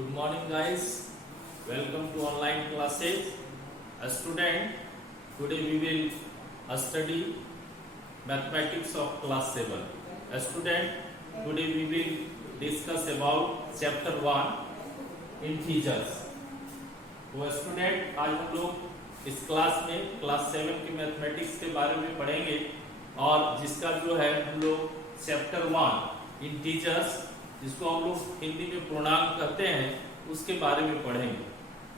Good morning, guys. Welcome to online classes. A student, today we will study mathematics of class 7. A student, today we will discuss about chapter 1 integers. वो student आज हम लोग इस class में class 7 की mathematics के बारे में पढ़ेंगे और जिसका जो है हम लोग चैप्टर 1 इंटीजर्स, जिसको हम लोग हिंदी में पूर्णांक कहते हैं, उसके बारे में पढ़ेंगे।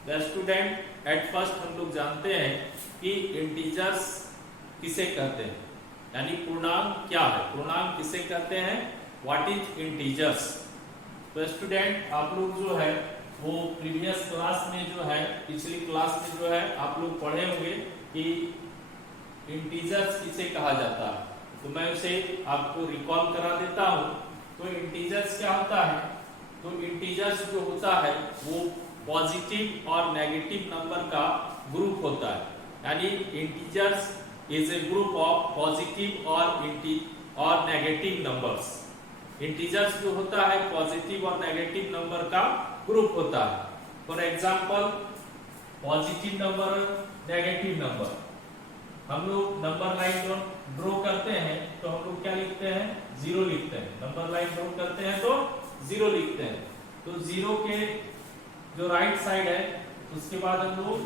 द स्टूडेंट एट फर्स्ट हम लोग जानते हैं कि इंटीजर्स किसे कहते हैं, यानी पूर्णांक क्या है, पूर्णांक किसे कहते हैं, व्हाट इज इंटीजर्स। तो स्टूडेंट आप लोग जो है वो प्रीवियस क्लास में जो है, पिछली क्लास में जो है आप लोग पढ़े होंगे कि इंटीजर्स किसे कहा जाता है। तो मैं उसे आपको रिकॉल करा देता हूं। तो इंटीजर्स क्या होता है, तो इंटीजर्स जो होता है वो पॉजिटिव और नेगेटिव नंबर का ग्रुप होता है, यानी integers is a group of positive और नेगेटिव नंबर्स। इंटीजर्स जो होता है पॉजिटिव और नेगेटिव नंबर का ग्रुप होता है। For example positive number, negative number, हम लोग नंबर लाइन ड्रॉ करते हैं तो हम लोग क्या लिखते हैं, जीरो लिखते हैं। नंबर लाइन ड्रॉ करते हैं तो जीरो लिखते हैं। तो जीरो के जो राइट साइड है उसके बाद हम लोग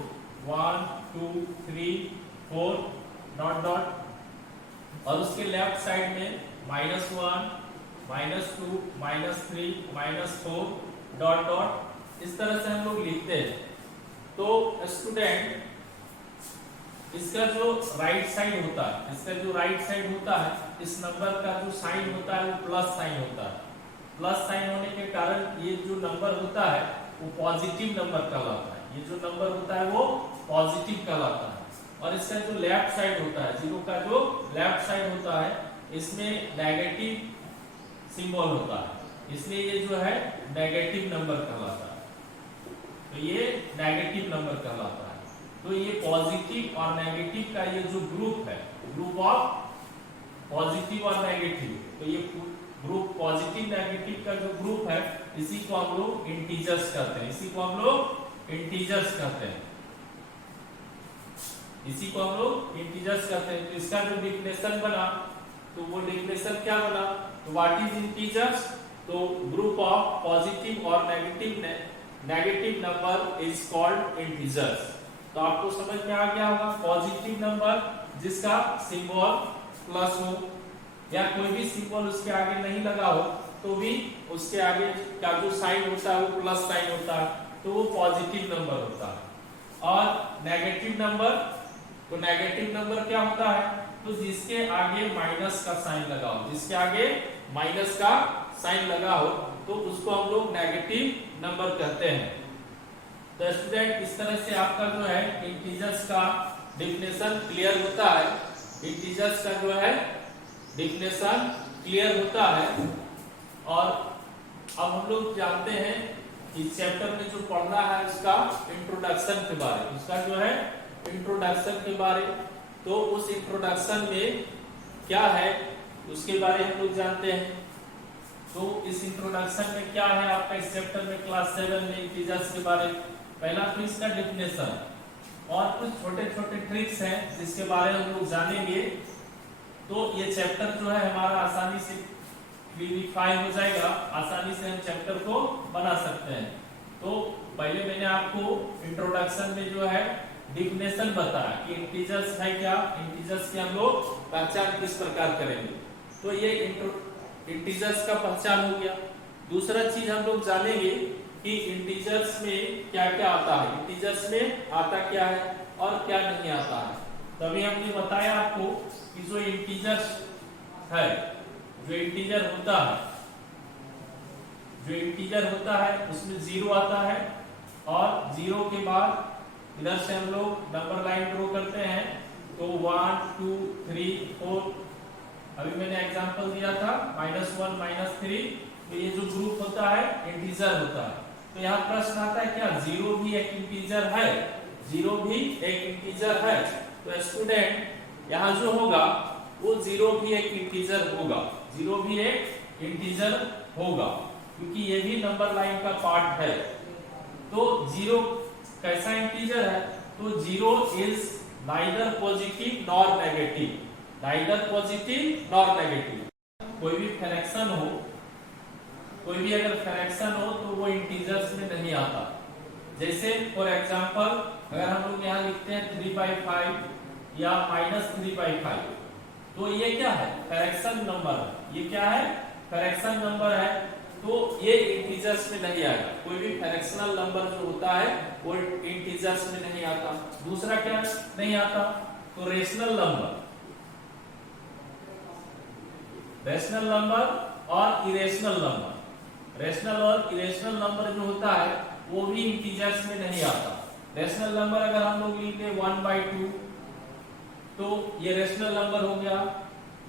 1 2 3 4 डॉट डॉट, और उसके लेफ्ट साइड में -1 -2 -3 -4 डॉट डॉट, इस तरह से हम लोग लिखते हैं। तो स्टूडेंट इसका जो राइट साइड होता है, इस नंबर का जो साइन होता है वो प्लस साइन होता है। प्लस साइन होने के कारण ये जो नंबर होता है वो पॉजिटिव नंबर कहलाता है। ये जो नंबर होता है वो पॉजिटिव कहलाता है। और इसका जो लेफ्ट साइड होता है, जीरो का जो लेफ्ट साइड होता है, इसमें नेगेटिव सिंबल होता है, इसलिए ये जो है नेगेटिव नंबर कहलाता है। तो ये नेगेटिव नंबर कहलाता है। तो ये पॉजिटिव और नेगेटिव का ये जो ग्रुप है, ग्रुप ऑफ पॉजिटिव और नेगेटिव, तो ये ग्रुप पॉजिटिव नेगेटिव का जो ग्रुप है, इसी को हम लोग इंटीजर्स कहते हैं। तो इसका जो डिफिनेशन बना, तो वो डिफिनेशन क्या बना, तो व्हाट इज इंटीजर्स, तो ग्रुप ऑफ पॉजिटिव और negative number is called integers. तो आपको समझ में आ गया होगा, पॉजिटिव नंबर जिसका सिंबल प्लस हो या कोई भी सिंबल उसके आगे नहीं लगा हो तो भी उसके आगे का जो साइन होता है वो प्लस साइन होता है, तो वो पॉजिटिव नंबर होता है। और नेगेटिव नंबर, तो नेगेटिव नंबर क्या होता है, तो जिसके आगे माइनस का साइन लगा हो, तो उसको हम लोग नेगेटिव नंबर कहते हैं। तो स्टूडेंट इस तरह से आपका जो है इंटीजर्स का डिफिनेशन क्लियर होता है। इंटीजर्स का जो है डिफिनेशन क्लियर होता है। और अब हम लोग जानते हैं कि चैप्टर में जो पढ़ना है उसका इंट्रोडक्शन के बारे, तो उस इंट्रोडक्शन में क्या है उसके बारे हम लोग जानते हैं। तो इस इंट्रोडक्शन में क्या है आपका इस चैप्टर में क्लास 7 में इंटीजर्स के बारे में, पहला तो इसका डिफिनेशन और कुछ छोटे छोटे ट्रिक्स हैं जिसके बारे में हम लोग जानेंगे। तो ये चैप्टर जो है हमारा आसानी से क्लियरिफाई हो जाएगा, आसानी से हम चैप्टर को बना सकते हैं। तो पहले मैंने आपको इंट्रोडक्शन में जो है डिफिनेशन बताया कि इंटीजर्स है क्या, इंटीजर्स की हम लोग पहचान किस प्रकार करेंगे। तो ये इंटीजर्स का पहचान हो गया। दूसरा चीज हम लोग जानेंगे कि इंटीजर्स में क्या क्या आता है, इंटीजर्स में आता क्या है और क्या नहीं आता है। तभी हमने बताया आपको कि जो इंटीजर्स है, जो इंटीजर होता है उसमें जीरो आता है, और जीरो के बाद इधर से हम लोग नंबर लाइन ड्रॉ करते हैं तो 1 2 3 4, अभी मैंने एग्जांपल दिया था -1 -3, तो ये जो ग्रुप होता है इंटीजर होता है। तो यहाँ प्रश्न आता है क्या जीरो भी एक इंटीजर है, तो स्टूडेंट यहाँ जो होगा वो जीरो भी एक इंटीजर होगा, क्योंकि ये भी नंबर लाइन का पार्ट है। तो जीरो कैसा इंटीजर है? तो zero is neither positive nor negative, neither positive nor negative. कोई भी फ्रैक्शन हो, कोई भी अगर फ्रैक्शन हो तो वो इंटीजर्स में नहीं आता। जैसे फॉर एग्जांपल अगर हम लोग यहाँ लिखते हैं 3/5 या -3/5, तो ये क्या है? फ्रैक्शन नंबर है। ये क्या है? फ्रैक्शन नंबर है, तो ये इंटीजर्स में नहीं आएगा। कोई भी फ्रैक्शनल नंबर जो होता है वो इंटीजर्स में नहीं आता। दूसरा क्या नहीं आता? तो रेशनल नंबर, रेशनल नंबर और इरेशनल नंबर। रेशनल और इरेशनल नंबर जो होता है वो भी इंटीजर्स में नहीं आता। रेशनल नंबर अगर हम लोग लिखते 1/2 तो ये रेशनल नंबर हो गया,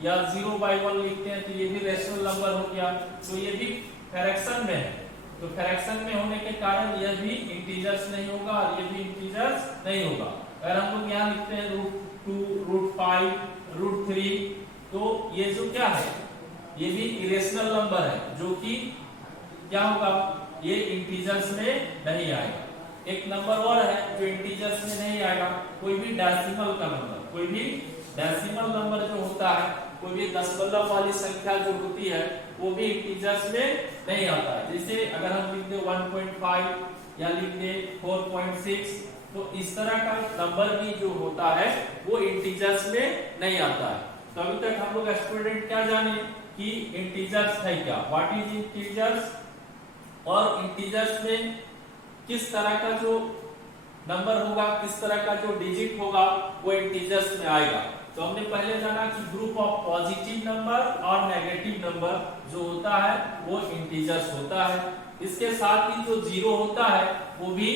या 0/1 लिखते हैं तो ये भी रेशनल नंबर हो गया। तो ये भी फ्रैक्शन में है, तो फ्रैक्शन में होने के कारण यह भी इंटीजर्स नहीं होगा और ये भी इंटीजर्स नहीं होगा। अगर हम लोग यहाँ लिखते हैं √2, √5, √3, तो ये जो क्या है? ये भी इरेशनल नंबर है, जो कि क्या होगा? ये इंटीजर्स में नहीं आएगा। एक नंबर और है जो इंटीजर्स में नहीं आएगा, कोई भी डेसिमल का नंबर। कोई भी डेसिमल नंबर जो होता है, कोई भी दशमलव वाली संख्या जो होती है वो भी इंटीजर्स में नहीं आता है। जैसे अगर हम लिख दे 1.5 या लिख दे 4.6, तो इस तरह का नंबर भी जो होता है वो इंटीजर्स में नहीं आता है। तो अभी तक हम लोग स्टूडेंट क्या जाने कि इंटीजर्स है क्या, व्हाट इज इंटीजर्स, और इंटीजर्स में किस तरह का जो नंबर होगा, किस तरह का जो डिजिट होगा वो इंटीजर्स में आएगा। तो हमने पहले जाना कि ग्रुप ऑफ पॉजिटिव नंबर और नेगेटिव नंबर जो होता है वो इंटीजर्स होता है। इसके साथ ही जो जीरो होता है वो भी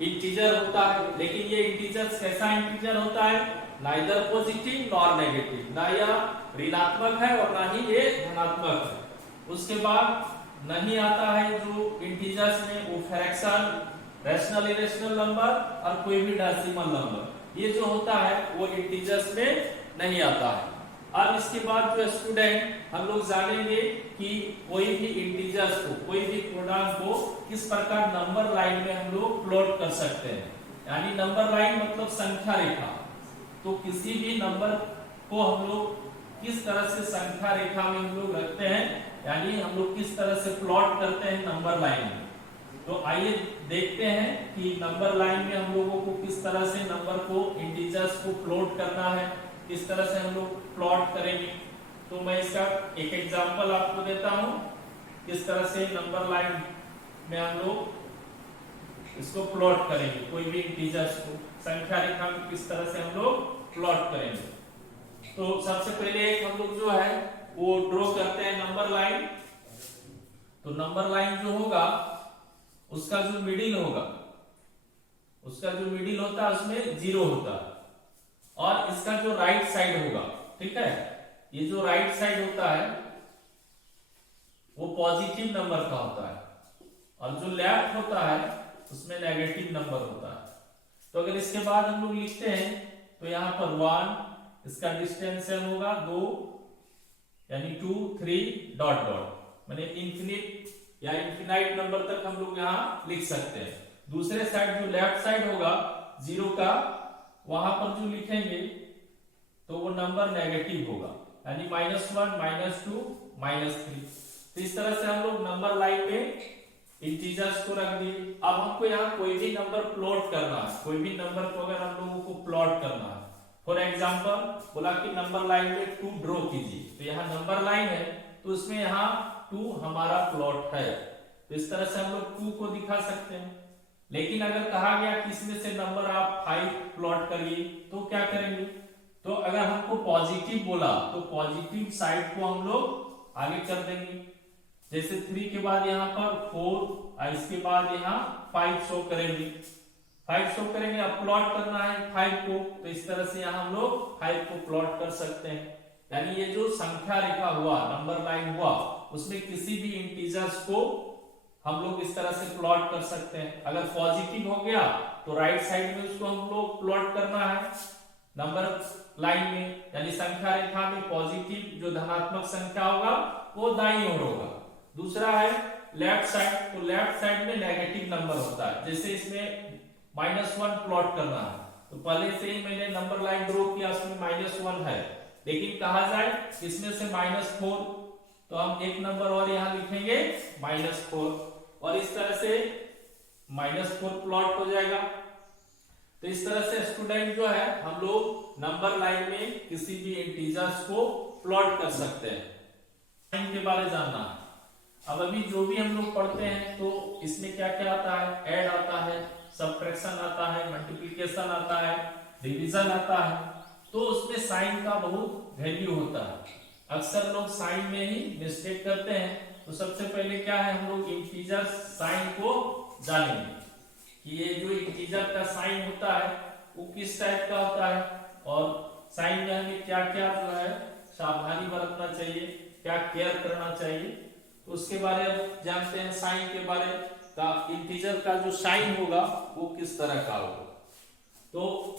इंटीजर होता है। लेकिन ये इंटीजर्स कैसा इंटीजर होता है? नाइदर पॉजिटिव नॉर नेगेटिव, ना यह ऋणात्मक है और ना ही ये धनात्मक है। उसके बाद नहीं आता है जो इंटीजर्स में वो फ्रैक्शन, रैशनल इरेशनल नंबर और कोई भी डेसिमल नंबर। ये जो होता है वो इंटीजर्स में नहीं आता है। अब इसके बाद जो स्टूडेंट हम लोग जानेंगे कि कोई भी इंटीजर्स को, कोई भी पूर्णांक को किस प्रकार नंबर लाइन में हम लोग प्लॉट कर सकते हैं। यानी नंबर लाइन मतलब संख्या रेखा। तो किसी भी नंबर को हम लोग किस तरह से संख्या रेखा में हम लोग रखते हैं, यानी हम लोग किस तरह से प्लॉट करते हैं नंबर लाइन में। तो आइए देखते हैं कि नंबर लाइन में हम लोगों को किस तरह से नंबर को, इंटीजर्स को प्लॉट करना है, किस तरह से हम लोग प्लॉट करेंगे। तो मैं इसका एक एग्जांपल आपको देता हूं, किस तरह से नंबर लाइन में हम लोग इसको प्लॉट करेंगे, कोई भी इंटीजर्स को संख्या रेखा में किस तरह से हम लोग प्लॉट करेंगे। तो सबसे पहले हम लोग जो है वो ड्रॉ करते हैं नंबर लाइन। तो नंबर लाइन जो होगा उसका जो मिडिल होगा, उसका जो मिडिल होता है उसमें जीरो होता है, और इसका जो राइट साइड होगा, ठीक है, ये जो राइट साइड होता है वो पॉजिटिव नंबर का होता है, और जो लेफ्ट होता है उसमें नेगेटिव नंबर होता है। तो अगर इसके बाद हम लोग लिखते हैं तो यहाँ पर 1, इसका डिस्टेंस होगा 2, यानी 2, 3 डॉट डॉट, माने इंफिनिट या इंफिनाइट नंबर तक हम लोग यहाँ लिख सकते हैं। दूसरे साइड जो लेफ्ट साइड होगा जीरो का, वहां पर जो लिखेंगे तो वो नंबर नेगेटिव होगा, यानी -1, -2, -3। तो इस तरह से हम लोग नंबर लाइन में इंटीजर्स को रख दिए। अब हमको यहाँ कोई भी नंबर प्लॉट करना है, कोई भी नंबर को अगर हम लोगों को प्लॉट करना है, फॉर एग्जाम्पल बोला कि नंबर लाइन में 2 ड्रॉ कीजिए। तो यहाँ नंबर लाइन है तो उसमें यहाँ 2 हमारा प्लॉट है, तो इस तरह से हम लोग 2 को दिखा सकते हैं। लेकिन अगर कहा गया कि इसमें से नंबर आप 5 प्लॉट करिए तो क्या करेंगे? तो अगर हमको पॉजिटिव बोला तो पॉजिटिव साइड को हम लोग आगे कर देंगे। जैसे 3 के बाद यहाँ पर 4 और इसके बाद यहाँ 5 शो करेंगे, 5 शो करेंगे। अब प्लॉट करना है 5 को, तो इस तरह से यहाँ हम लोग 5 को प्लॉट कर सकते हैं। यानी ये जो संख्या रेखा हुआ, नंबर लाइन हुआ, उसमें किसी भी इंटीजर्स को हम लोग इस तरह से प्लॉट कर सकते हैं। अगर पॉजिटिव हो गया तो राइट साइड में उसको हम लोग प्लॉट करना है नंबर लाइन में, यानी संख्या रेखा में पॉजिटिव जो धनात्मक संख्या होगा वो दाईं ओर होगा। दूसरा है लेफ्ट साइड, तो लेफ्ट साइड में नेगेटिव नंबर होता है। जैसे इसमें -1 प्लॉट करना है, तो पहले से ही मैंने नंबर लाइन ड्रॉ किया, उसमें -1 है, लेकिन कहा जाए इसमें से -4, तो हम एक नंबर और यहां लिखेंगे -4, और इस तरह से -4 प्लॉट हो जाएगा। तो इस तरह से स्टूडेंट जो है हम लोग नंबर लाइन में किसी भी इंटीजर्स को प्लॉट कर सकते हैं। साइन के बारे जानना है। अब अभी जो भी हम लोग पढ़ते हैं तो इसमें क्या क्या आता है, ऐड आता है, सब्ट्रैक्शन आता है, मल्टीप्लिकेशन आता है, डिवीजन आता है, तो उसमें साइन का बहुत वैल्यू होता है। अक्सर लोग साइन में ही मिस्टेक करते हैं। तो सबसे पहले क्या है, हम लोग इंटीजर साइन को जानेंगे कि ये जो इंटीजर का साइन होता है वो किस टाइप का होता है, और साइन में हमें क्या क्या जो है सावधानी बरतना चाहिए, क्या केयर करना चाहिए, तो उसके बारे में जानते हैं। साइन के बारे का, इंटीजर का जो साइन होगा वो किस तरह का होगा। तो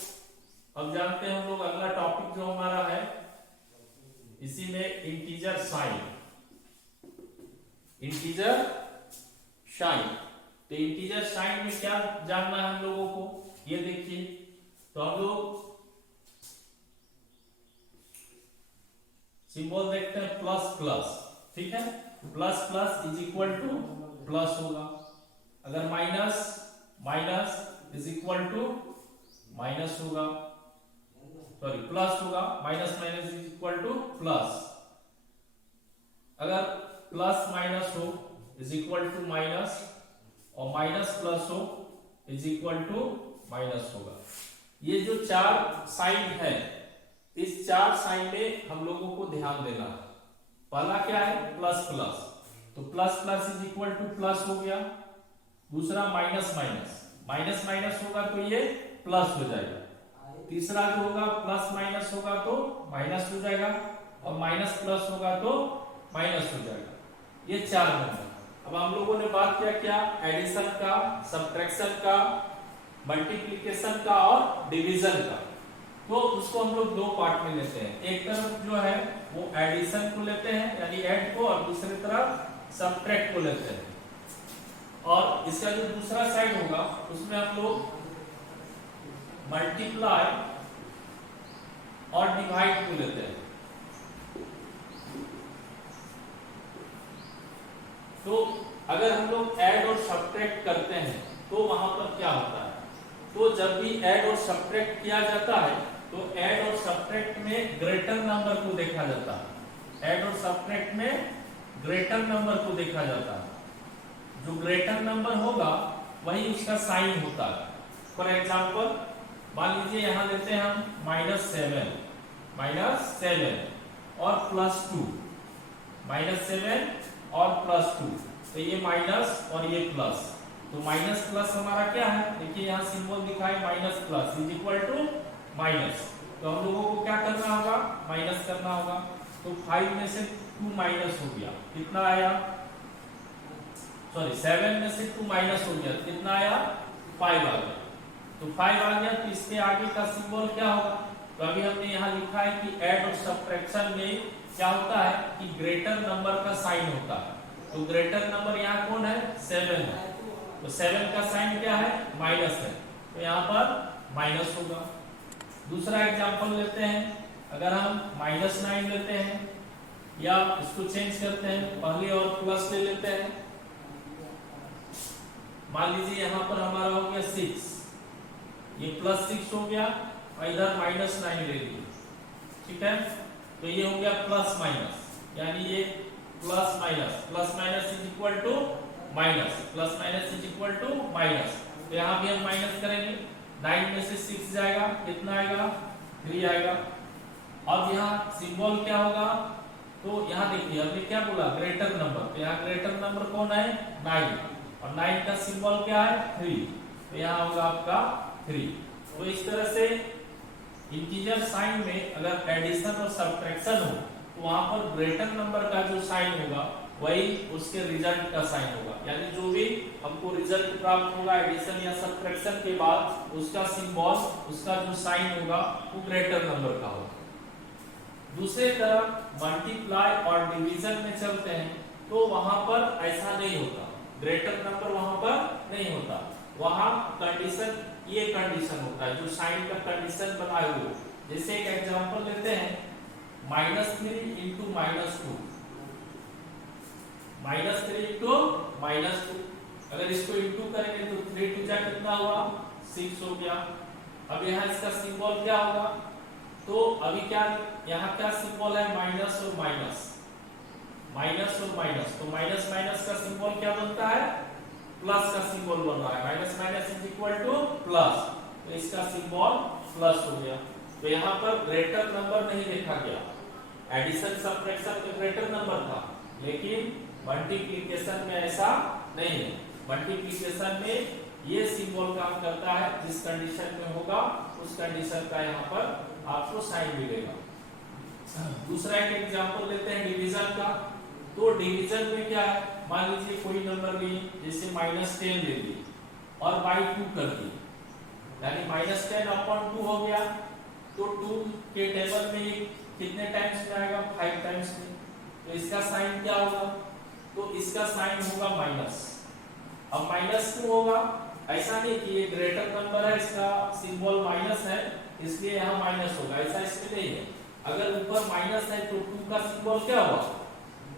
अब जानते हैं हम लोग अगला टॉपिक जो हमारा है, इसी में इंटीजर साइन, इंटीजर साइन। तो इंटीजर साइन में क्या जानना है हम लोगों को, ये देखिए। तो हम लोग सिंबल देखते हैं प्लस प्लस, ठीक है, plus plus is equal to plus होगा। अगर minus minus is equal to minus होगा, सॉरी प्लस होगा, minus minus is equal to plus. अगर प्लस माइनस हो इज इक्वल टू माइनस, और माइनस प्लस हो इज इक्वल टू माइनस होगा। ये जो चार साइन है, इस चार साइन में हम लोगों को ध्यान देना है। पहला क्या है, प्लस प्लस, तो plus plus is equal to plus हो गया। दूसरा माइनस माइनस, माइनस माइनस होगा तो ये प्लस हो जाएगा। तीसरा जो होगा प्लस माइनस होगा तो माइनस हो जाएगा, और माइनस प्लस होगा तो माइनस हो जाएगा। ये चार नंबर। अब हम लोगों ने बात किया क्या, एडिशन का, सब्ट्रैक्शन का, मल्टीप्लिकेशन का और डिवीजन का। तो उसको हम लोग दो पार्ट में लेते हैं। एक तरफ जो है वो एडिशन को लेते हैं यानी ऐड को, और दूसरी तरफ सब्ट्रैक्ट को लेते हैं। और इसका जो दूसरा साइड होगा उसमें हम लोग मल्टीप्लाई और डिवाइड को लेते हैं। तो अगर हम लोग ऐड और सब्ट्रैक्ट करते हैं तो वहां पर क्या होता है, तो जब भी ऐड और सब्ट्रैक्ट किया जाता है तो ऐड और सब्ट्रैक्ट में ग्रेटर नंबर को देखा जाता है। ऐड और सब्ट्रैक्ट में ग्रेटर नंबर को देखा जाता है। जो ग्रेटर नंबर होगा वही उसका साइन होता है। फॉर एग्जांपल मान लीजिए यहां लेते हैं हम -7 और +2, -7 और +2, तो ये माइनस और ये प्लस। तो माइनस प्लस हमारा क्या है, देखिए यहाँ सिंबल दिखा है minus plus is equal to minus. तो हम लोगों को क्या करना होगा, माइनस करना होगा। तो 5 में से 2 माइनस हो गया, कितना आया, सॉरी 7 में से 2 माइनस हो गया, कितना आया, 5 आ गया। तो 5 आ गया, तो इसके आगे का सिंबल क्या होगा। तो अभी हमने यहाँ लिखा है कि ऐड और सब्ट्रैक्शन में क्या होता है कि ग्रेटर नंबर का साइन होता है। तो ग्रेटर नंबर यहाँ कौन है, 7 है। तो 7 का साइन क्या है, माइनस है, तो यहाँ पर माइनस होगा। दूसरा एग्जांपल लेते हैं, अगर हम -9 लेते हैं या इसको चेंज करते हैं, पहले और प्लस ले लेते हैं। मान लीजिए यहाँ पर हमारा हो गया 6, ये +6 हो गया और इधर -9 ले लीजिए, ठीक है। तो ये हो गया प्लस माइनस, यानी ये plus minus is equal to minus, plus minus is equal to minus. तो यहाँ भी हम माइनस करेंगे, 9 में से 6 जाएगा, कितना आएगा, 3 आएगा। अब यहाँ सिंबल क्या होगा, तो यहाँ देखिए हमने क्या बोला, ग्रेटर नंबर। तो यहाँ ग्रेटर नंबर कौन है, 9, और 9 का सिंबल क्या है, 3, तो यहाँ होगा आपका 3। तो इस तरह से इंटीजर साइन में अगर एडिशन और सब्ट्रैक्शन हो तो वहां पर ग्रेटर नंबर का जो साइन होगा वही उसके रिजल्ट का साइन होगा। यानी जो भी हमको रिजल्ट प्राप्त होगा एडिशन या सब्ट्रैक्शन के बाद, उसका सिंबल, उसका जो साइन होगा वो ग्रेटर नंबर का होगा। दूसरी तरफ मल्टीप्लाई और डिवीजन में चलते हैं तो वहां पर ऐसा नहीं होता। ग्रेटर नंबर वहां पर नहीं होता, वहां कंडीशन, ये कंडीशन होता है जो साइन का कंडीशन बनाए हुए। जैसे एक एग्जांपल लेते हैं, -3 इंटू -2, -3 इंटू -2, अगर इसको इंटू करेंगे तो 3 टू जा कितना हुआ 6 हो गया। अब यहाँ इसका सिंबल क्या होगा, तो अभी क्या यहाँ क्या सिंबल है, माइनस और माइनस, माइनस और माइनस, तो माइनस माइनस का सिंबल क्या बनता है, प्लस का सिंबल बन रहा है, minus minus is equal to plus, तो इसका सिंबल प्लस हो गया। तो यहाँ पर ग्रेटर नंबर नहीं देखा गया, एडिशन सब्ट्रैक्शन में ग्रेटर नंबर था, लेकिन मल्टीप्लिकेशन में ऐसा नहीं है। मल्टीप्लिकेशन में ये सिंबल काम करता है, जिस कंडीशन में होगा उस कंडीशन का यहाँ पर आपको साइन मिलेगा। दूसरा एक एग्जांपल लेते हैं डिवीजन का। तो डिवीजन में क्या है, मान लीजिए कोई नंबर लिए, जैसे -10 ले लिए और बाई 2 कर दिए, यानी -10 अपॉन 2 हो गया, तो 2 के टेबल में कितने टाइम्स में आएगा, 5 टाइम्स में, तो इसका साइन क्या होगा, तो इसका साइन होगा माइनस। अब माइनस क्यों होगा, ऐसा नहीं कि ये ग्रेटर नंबर है इसका सिंबल माइनस है इसलिए यहाँ माइनस होगा, ऐसा इसमें नहीं है। अगर ऊपर माइनस है तो 2 का सिंबल क्या हुआ,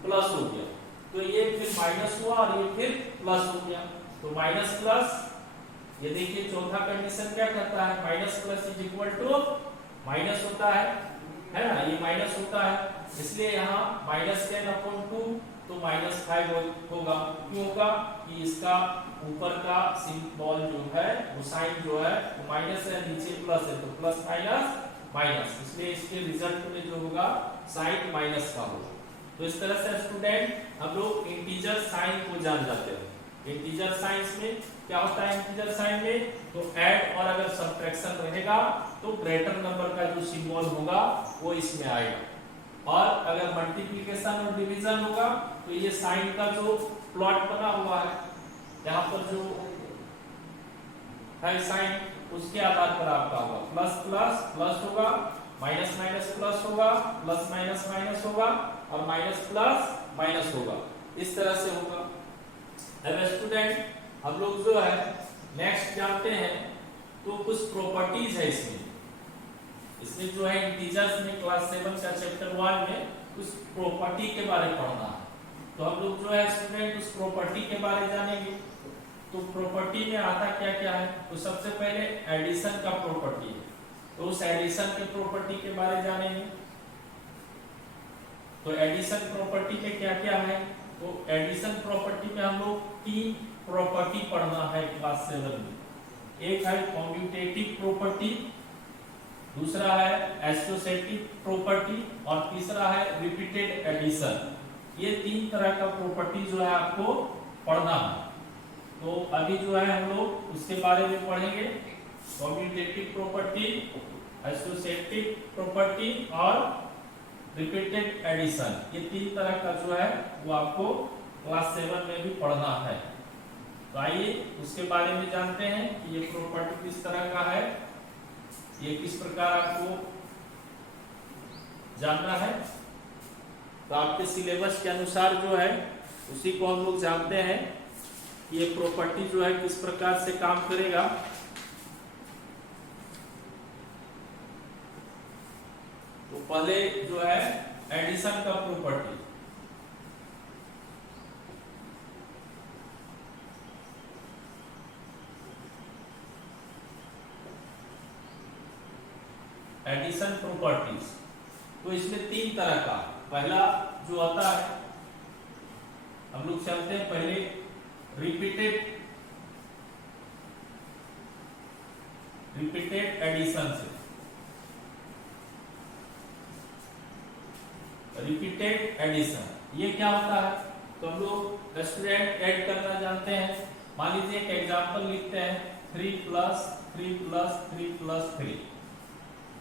प्लस हो गया, तो ये फिर माइनस हुआ और ये फिर प्लस हो गया, तो माइनस प्लस। ये देखिए चौथा कंडीशन क्या कहता है, minus plus is equal to minus होता है ना, ये माइनस होता है, इसलिए यहाँ -10 अपॉन 2 तो -5 होगा। क्यों होगा कि इसका ऊपर का सिंबल जो है वो साइन जो है वो माइनस है, नीचे प्लस है, तो प्लस माइनस माइनस, इसलिए इसके रिजल्ट में जो होगा साइन माइनस का होगा। तो इस तरह से स्टूडेंट हम लोग इंटीजर साइन को जान जाते हैं। इंटीजर साइंस में क्या होता है, इंटीजर साइन में तो ऐड और अगर सब्ट्रैक्शन रहेगा तो ग्रेटर नंबर का जो सिंबल होगा वो इसमें आएगा, और अगर मल्टीप्लिकेशन और डिवीजन होगा तो ये साइन का जो प्लॉट बना हुआ है यहाँ पर जो है साइन, उसके आधार पर आपका होगा प्लस प्लस प्लस होगा, माइनस माइनस प्लस होगा, प्लस माइनस माइनस होगा, और माइनस प्लस माइनस होगा, इस तरह से होगा। अब स्टूडेंट हम लोग जो है नेक्स्ट जानते हैं, तो कुछ प्रॉपर्टीज है इसमें जो है इंटीजर्स में क्लास 7 का चैप्टर 1 में कुछ प्रॉपर्टी के बारे में पढ़ना है, तो हम लोग जो है स्टूडेंट उस प्रॉपर्टी के बारे में जानेंगे। तो प्रॉपर्टी में आता क्या क्या है, तो सबसे पहले एडिशन का प्रॉपर्टी है, तो उस एडिशन के प्रॉपर्टी के बारे में जानेंगे। तो एडिशन प्रॉपर्टी में क्या क्या है, तो एडिशन प्रॉपर्टी में हम लोग 3 प्रॉपर्टी पढ़ना है क्लास 7 में। एक है कॉम्यूटेटिव प्रॉपर्टी, दूसरा है एसोसिएटिव प्रॉपर्टी, और तीसरा है रिपीटेड एडिशन। ये 3 तरह का प्रॉपर्टी जो है आपको पढ़ना है। तो अभी जो है हम लोग उसके बारे में पढ़ेंगे, कॉम्यूटेटिव प्रॉपर्टी, एसोसिएटिव प्रॉपर्टी और रिपीटेड एडिशन। ये 3 तरह का जो है वो आपको क्लास 7 में भी पढ़ना है। तो आइए उसके बारे में जानते हैं कि ये प्रॉपर्टी किस तरह का है, ये किस प्रकार आपको जानना है। तो आपके सिलेबस के अनुसार जो है उसी को हम लोग जानते हैं कि ये प्रॉपर्टी जो है किस प्रकार से काम करेगा। तो पहले जो है एडिशन का प्रॉपर्टी, एडिशन प्रॉपर्टीज, तो इसमें 3 तरह का, पहला जो आता है हम लोग चलते हैं पहले रिपीटेड एडिशन से। रिपीटेड एडिशन ये क्या होता है, तो हम लोग स्टूडेंट ऐड करना जानते हैं। मान लीजिए एक एग्जांपल लिखते हैं 3 प्लस 3 प्लस 3 प्लस 3,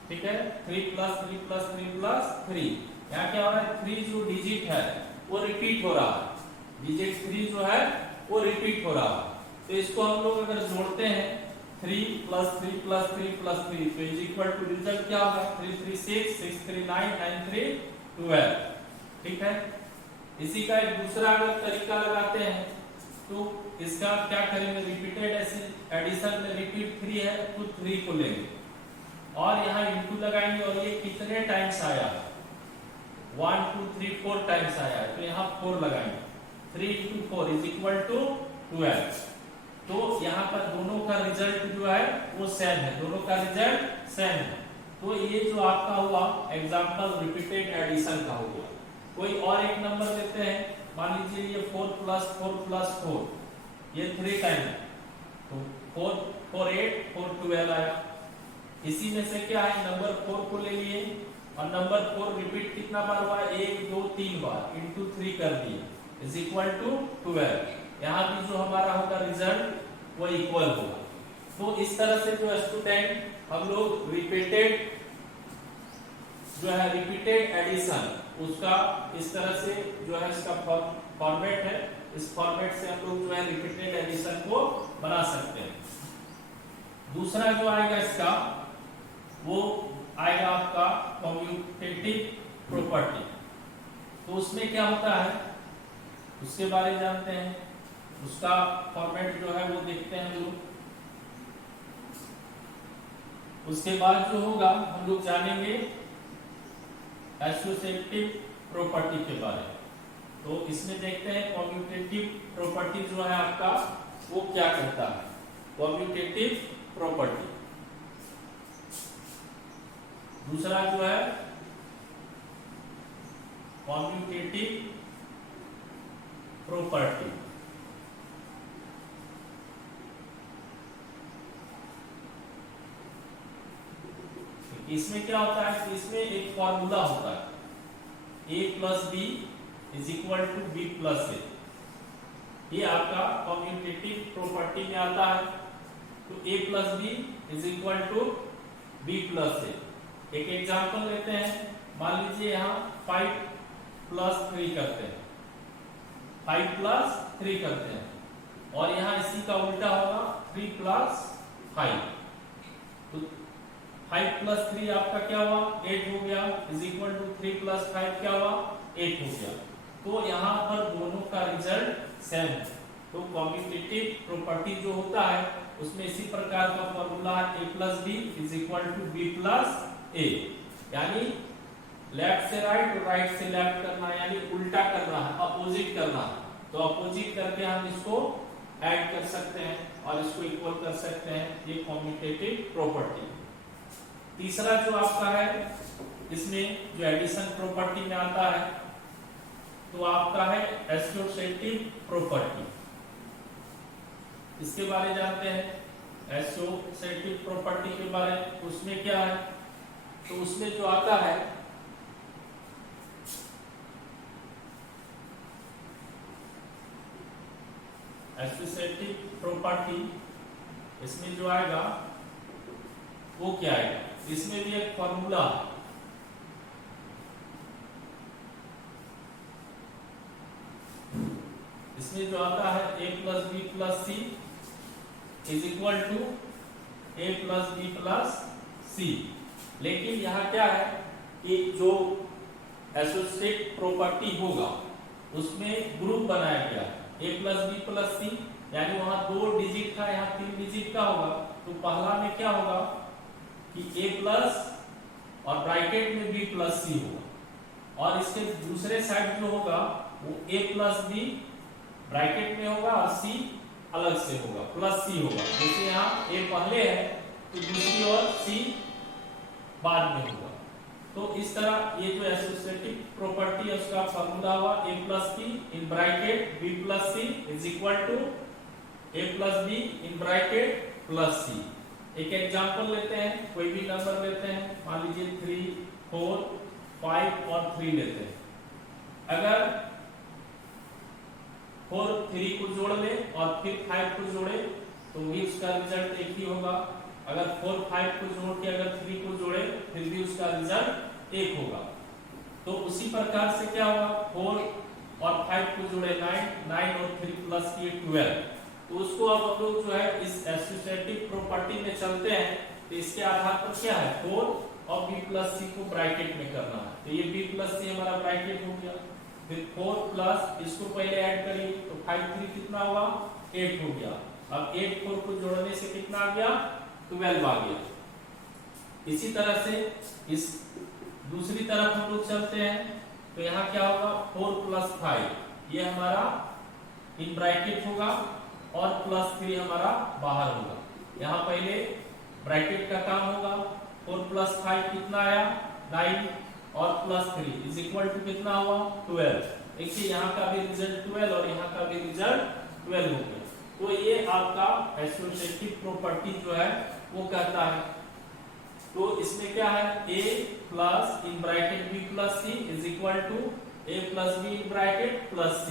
ठीक है, 3 प्लस 3 प्लस 3 प्लस 3। यहाँ क्या हो रहा है, 3 जो डिजिट है वो रिपीट हो रहा है, डिजिट 3 जो है वो रिपीट हो रहा है। तो इसको हम लोग अगर जोड़ते हैं 3 प्लस 3 प्लस 3 प्लस 3, तो इज इक्वल टू रिजल्ट क्या होगा, 3 3 6 6 3 9 9 3 12, ठीक है। इसी का एक दूसरा अगर तरीका लगाते हैं तो इसका क्या करेंगे, रिपीटेड एडिशन में रिपीट 3 है तो 3 को लेंगे और यहाँ इंटू लगाएंगे और ये कितने टाइम्स आया, 1 2 3 4 टाइम्स आया है तो यहाँ 4 लगाएंगे, 3 into 4 इज इक्वल टू 12। तो यहाँ पर दोनों का रिजल्ट जो है वो सेम है, दोनों का रिजल्ट सेम है। तो ये जो आपका हुआ एग्जांपल रिपीटेड एडिशन का हुआ। कोई और एक नंबर लेते हैं, मान लीजिए ये 4 + 4 + 4 ये 3 टाइम है तो 4 4 8 4 12 आया। इसी में से क्या है, नंबर 4 को ले लिए और नंबर 4 रिपीट कितना बार हुआ, 1 2 3 बार इंटू 3 कर दिए इज इक्वल टू 12। यहाँ भी जो हमारा होगा रिजल्ट वो इक्वल होगा। तो इस तरह से जो स्टूडेंट हम लोग रिपीटेड जो है रिपीटेड एडिशन उसका इस तरह से जो है इसका फॉर्मेट है, इस फॉर्मेट से हम लोग जो है रिपीटेड एडिशन को बना सकते हैं। दूसरा जो आएगा इसका वो आएगा आपका कम्यूटेटिव प्रॉपर्टी। तो उसमें क्या होता है उसके बारे में जानते हैं, उसका फॉर्मेट जो है वो देखते हैं हम लोग। उसके बाद जो होगा हम लोग जानेंगे एसोसिएटिव प्रॉपर्टी के बारे में। तो इसमें देखते हैं कम्यूटेटिव प्रॉपर्टी जो है आपका वो क्या कहता है। कम्यूटेटिव प्रॉपर्टी दूसरा जो है कम्यूटेटिव प्रॉपर्टी। इसमें क्या होता है कि इसमें एक फॉर्मूला होता है, a + b = b + a। ये आपका कम्यूटेटिव प्रॉपर्टी में आता है। तो a + b = b + a। एक एग्जांपल लेते हैं, मान लीजिए यहाँ 5 + 3 करते हैं, 5 + 3 करते हैं और यहाँ इसी का उल्टा होगा 3 + 5। तो 5 + 3 आपका क्या हुआ 8 हो गया इज इक्वल टू 3 + 5 क्या हुआ 8 हो गया। तो यहाँ पर दोनों का रिजल्ट सेम है। तो कम्यूटेटिव प्रॉपर्टी जो होता है उसमें इसी प्रकार का फॉर्मूला है a + b = b + a। यानी लेफ्ट से राइट और राइट से लेफ्ट करना, यानी उल्टा करना है, अपोजिट करना है। तो अपोजिट करके हम इसको ऐड कर सकते हैं और इसको इक्वल कर सकते हैं। ये कम्यूटेटिव प्रॉपर्टी। तीसरा जो आपका है इसमें जो एडिशन प्रॉपर्टी में आता है तो आपका है एसोसिएटिव प्रॉपर्टी। इसके बारे में जानते हैं एसोसिएटिव प्रॉपर्टी के बारे में। उसमें क्या है तो उसमें जो आता है एसोसिएटिव प्रॉपर्टी, इसमें जो आएगा वो क्या आएगा, इसमें भी एक फॉर्मूला है। इसमें जो आता है a + b + c = a + b + c। लेकिन यहाँ क्या है कि जो एसोसिएट प्रॉपर्टी होगा उसमें ग्रुप बनाया गया a + b + c, यानी वहां 2 डिजिट था, यहाँ 3 डिजिट का होगा। तो पहला में क्या होगा कि a प्लस और ब्रैकेट में b + c होगा और इसके दूसरे साइड जो होगा वो a + b ब्रैकेट में होगा और c अलग से होगा, +c होगा। जैसे यहाँ a पहले है तो दूसरी ओर c बाद में होगा। तो इस तरह ये जो एसोसिएटिव प्रॉपर्टी है उसका फॉर्मूला हुआ a + b in bracket b + c = a + b in bracket +c। एक एग्जांपल लेते हैं, कोई भी नंबर लेते हैं, मान लीजिए 3 4 5 और 3 लेते हैं। अगर 4 3 को जोड़ ले और फिर 5 को जोड़े तो भी उसका रिजल्ट एक ही होगा। अगर 4 5 को जोड़ के अगर 3 को जोड़े फिर भी उसका रिजल्ट एक होगा। तो उसी प्रकार से क्या होगा 4 और 5 को जोड़े 9 9 और 3 + 8 12। तो उसको अब हम लोग जो है इस एसोसिएटिव प्रॉपर्टी में चलते हैं। तो इसके आधार पर क्या है 4 और b + c को ब्रैकेट में करना है। तो ये b + c हमारा ब्रैकेट हो गया फिर 4 प्लस इसको पहले ऐड करिए तो 5 3 कितना हुआ 8 हो गया। अब 8 4 को जोड़ने से कितना आ गया 12 आ गया। इसी तरह से इस दूसरी तरफ हम लोग चलते हैं तो यहाँ क्या होगा 4 प्लस 5 ये हमारा इन ब्रैकेट होगा और प्लस 3 हमारा बाहर होगा। यहाँ पहले ब्रैकेट का काम होगा 4 प्लस 5 कितना आया 9 और प्लस 3 इज इक्वल टू कितना हुआ 12। देखिए यहाँ का भी रिजल्ट 12 और यहाँ का भी रिजल्ट 12 हो गया। तो ये आपका एसोसिएटिव प्रॉपर्टी जो है वो कहता है। तो इसमें क्या है a plus in bracket b plus c is equal to a plus b in bracket plus c।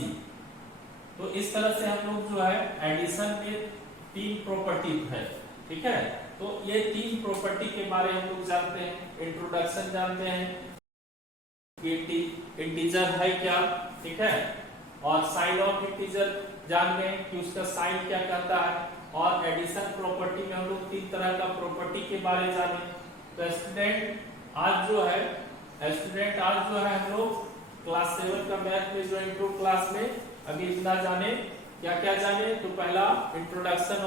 तो इस तरह से हम लोग जो है एडिशन में 3 प्रॉपर्टी है, ठीक है। तो ये 3 प्रॉपर्टी के बारे में हम लोग जानते हैं। इंट्रोडक्शन जानते हैं कि इंटीजर है क्या, ठीक है, और साइन ऑफ इंटीजर जान गए कि उसका साइन क्या कहता है। और एडिशन प्रॉपर्टी में हम लोग 3 तरह का प्रॉपर्टी के बारे जाने। तो स्टूडेंट आज जो है हम लोग क्लास 7 का मैथ में जो इंट्रो क्लास में अभी इतना जाने, क्या क्या जाने। तो पहला introduction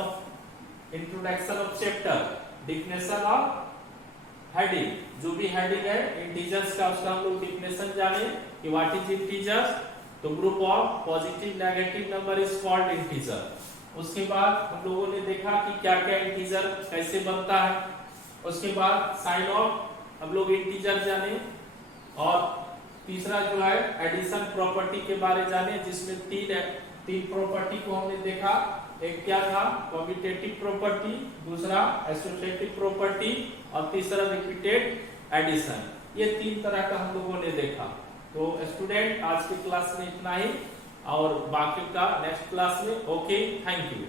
of chapter, definition of heading, जो भी हेडिंग है इंटीजर्स का उसका हम लोग डिफिनेशन जाने कि व्हाट इज इंटीजर्स। तो group of positive negative number is called integer. उसके बाद हम लोगों ने देखा कि क्या क्या इंटीजर कैसे बनता है। उसके बाद साइन ऑफ हम लोग इंटीजर जाने। और तीसरा जो है एडिशन प्रॉपर्टी के बारे जाने, जिसमें तीन प्रॉपर्टी को हमने देखा। एक क्या था कम्यूटेटिव प्रॉपर्टी, दूसरा एसोसिएटिव प्रॉपर्टी और तीसरा रिपीटेड एडिशन। ये 3 तरह का हम लोगों ने देखा। तो स्टूडेंट आज की क्लास में इतना ही और बाकी का नेक्स्ट क्लास में। Okay, thank you.